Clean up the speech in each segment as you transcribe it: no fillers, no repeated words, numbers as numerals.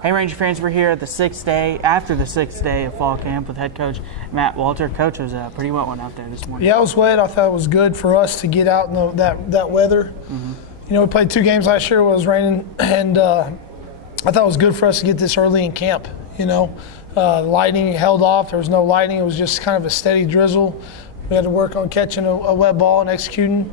Hey Ranger fans, we're here at the after the sixth day of fall camp with head coach Matt Walter. Coach, was a pretty wet one out there this morning. Yeah, it was wet. I thought it was good for us to get out in that weather. Mm-hmm. You know, we played 2 games last year. It was raining, and I thought it was good for us to get this early in camp. You know, lightning held off. There was no lightning. It was just kind of a steady drizzle. We had to work on catching a wet ball and executing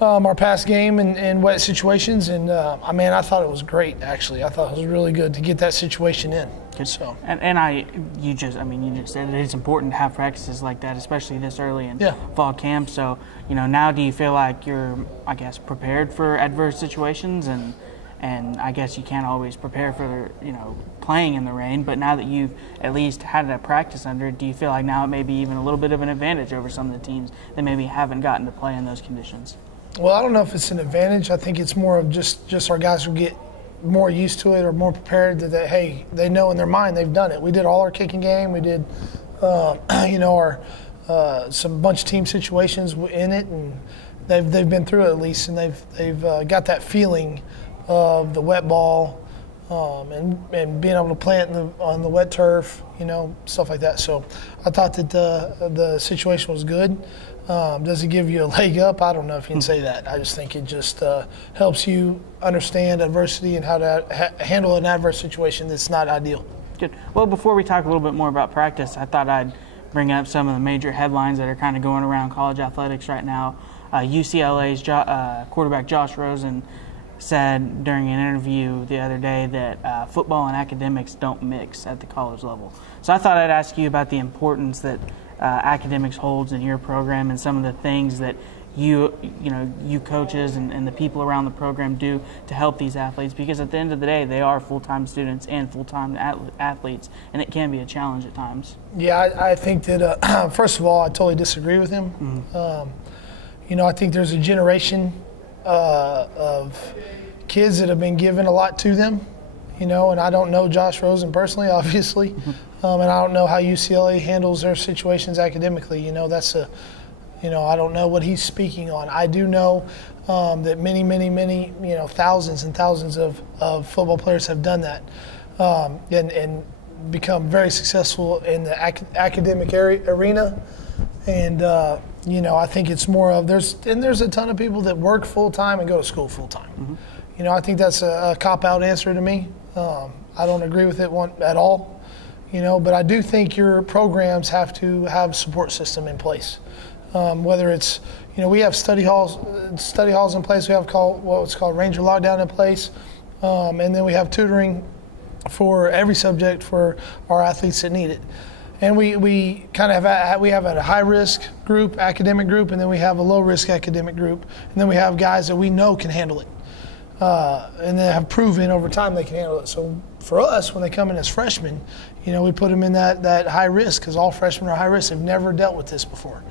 our pass game in wet situations, and I thought it was great. Actually, I thought it was really good to get that situation in. So, you just said that it's important to have practices like that, especially this early in fall camp. So, now do you feel like you're, prepared for adverse situations? And I guess you can't always prepare for, playing in the rain, but now that you've at least had a practice under it, do you feel like now it may be even a little bit of an advantage over some of the teams that maybe haven't gotten to play in those conditions? Well, I don't know if it's an advantage. I think it's more of just our guys will get more used to it or more prepared that, hey, they know in their mind they've done it. We did all our kicking game. We did, our some bunch of team situations in it, and they've been through it at least, and they've got that feeling of the wet ball and being able to play it on the wet turf, stuff like that. So I thought that the situation was good. Does it give you a leg up? I don't know if you can say that. I just think it just helps you understand adversity and how to handle an adverse situation that's not ideal. Good. Well, before we talk a little bit more about practice, I thought I'd bring up some of the major headlines that are kind of going around college athletics right now. UCLA's quarterback Josh Rosen said during an interview the other day that football and academics don't mix at the college level. So I thought I'd ask you about the importance that academics holds in your program and some of the things that you coaches and the people around the program do to help these athletes, because at the end of the day they are full-time students and full-time athletes, and it can be a challenge at times. Yeah, I think that first of all, I totally disagree with him. Mm-hmm. I think there's a generation of kids that have been given a lot to them, and I don't know Josh Rosen personally, obviously, and I don't know how UCLA handles their situations academically. That's I don't know what he's speaking on. I do know that many, thousands and thousands of football players have done that and become very successful in the academic arena. And I think it's more of there's a ton of people that work full time and go to school full time. Mm-hmm. I think that's a cop-out answer to me. I don't agree with it at all. But I do think your programs have to have a support system in place. Whether it's, we have study halls in place. We have what's called Ranger Lockdown in place, and then we have tutoring for every subject for our athletes that need it. And we kind of have a high-risk group, academic group, and then we have a low-risk academic group, and then we have guys that we know can handle it, and they have proven over time they can handle it. So for us, when they come in as freshmen, we put them in that high risk, because all freshmen are high risk. They've never dealt with this before,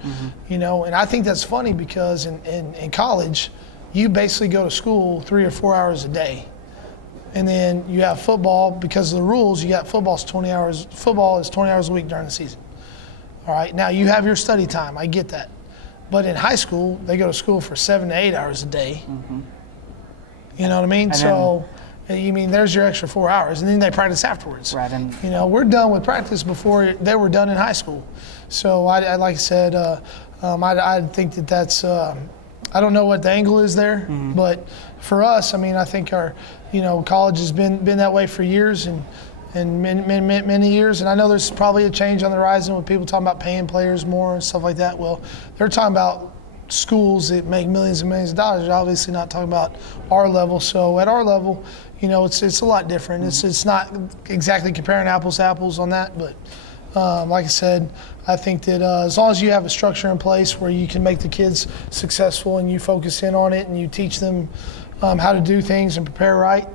and I think that's funny because in college, you basically go to school 3 or 4 hours a day. And then you have football, because of the rules, you got football is 20 hours. Football is 20 hours a week during the season. All right, now you have your study time. I get that. But in high school, they go to school for 7 to 8 hours a day. Mm-hmm. You know what I mean? There's your extra 4 hours, and then they practice afterwards. Right. And we're done with practice before they were done in high school. So I like I said, I think that's I don't know what the angle is there, but for us, I think our college has been that way for years and many years, and I know there's probably a change on the horizon with people talking about paying players more and stuff like that. Well, they're talking about schools that make millions and millions of dollars. They're obviously not talking about our level. So at our level, it's a lot different. It's not exactly comparing apples to apples on that, but like I said, I think that as long as you have a structure in place where you can make the kids successful and you focus in on it and you teach them how to do things and prepare right,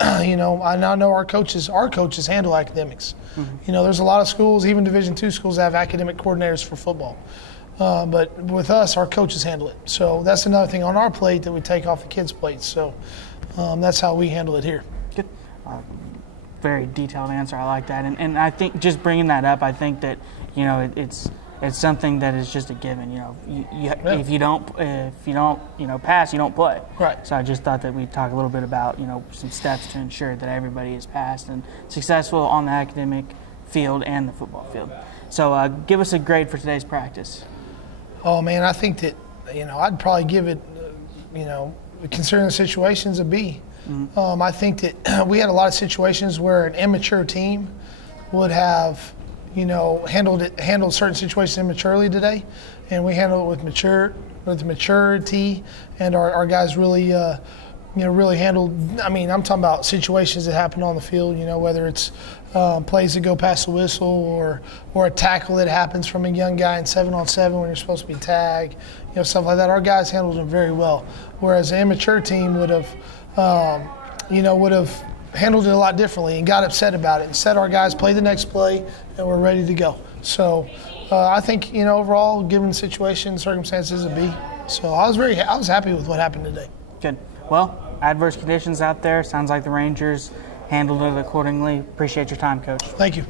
I know our coaches handle academics. Mm-hmm. There's a lot of schools, even Division II schools, that have academic coordinators for football. But with us, our coaches handle it. So that's another thing on our plate that we take off the kids' plates. So that's how we handle it here. Good. Very detailed answer. I like that. And I think just bringing that up, I think that, it's it's something that is just a given. If you don't pass, you don't play. Right. So I just thought that we'd talk a little bit about some steps to ensure that everybody is passed and successful on the academic field and the football field. So give us a grade for today's practice. Oh man, I think that I'd probably give it considering the situations, a B. Mm-hmm. I think that we had a lot of situations where an immature team would have handled certain situations immaturely today, and we handled it with maturity, and our guys really really handled. I mean, I'm talking about situations that happen on the field. Whether it's plays that go past the whistle or a tackle that happens from a young guy in 7-on-7 when you're supposed to be tagged, stuff like that. Our guys handled it very well, whereas an immature team would have handled it a lot differently and got upset about it. Instead, our guys played the next play and we're ready to go. So I think overall, given the situation, circumstances, a B. So I was happy with what happened today. Good. Well, adverse conditions out there. Sounds like the Rangers handled it accordingly. Appreciate your time, Coach. Thank you.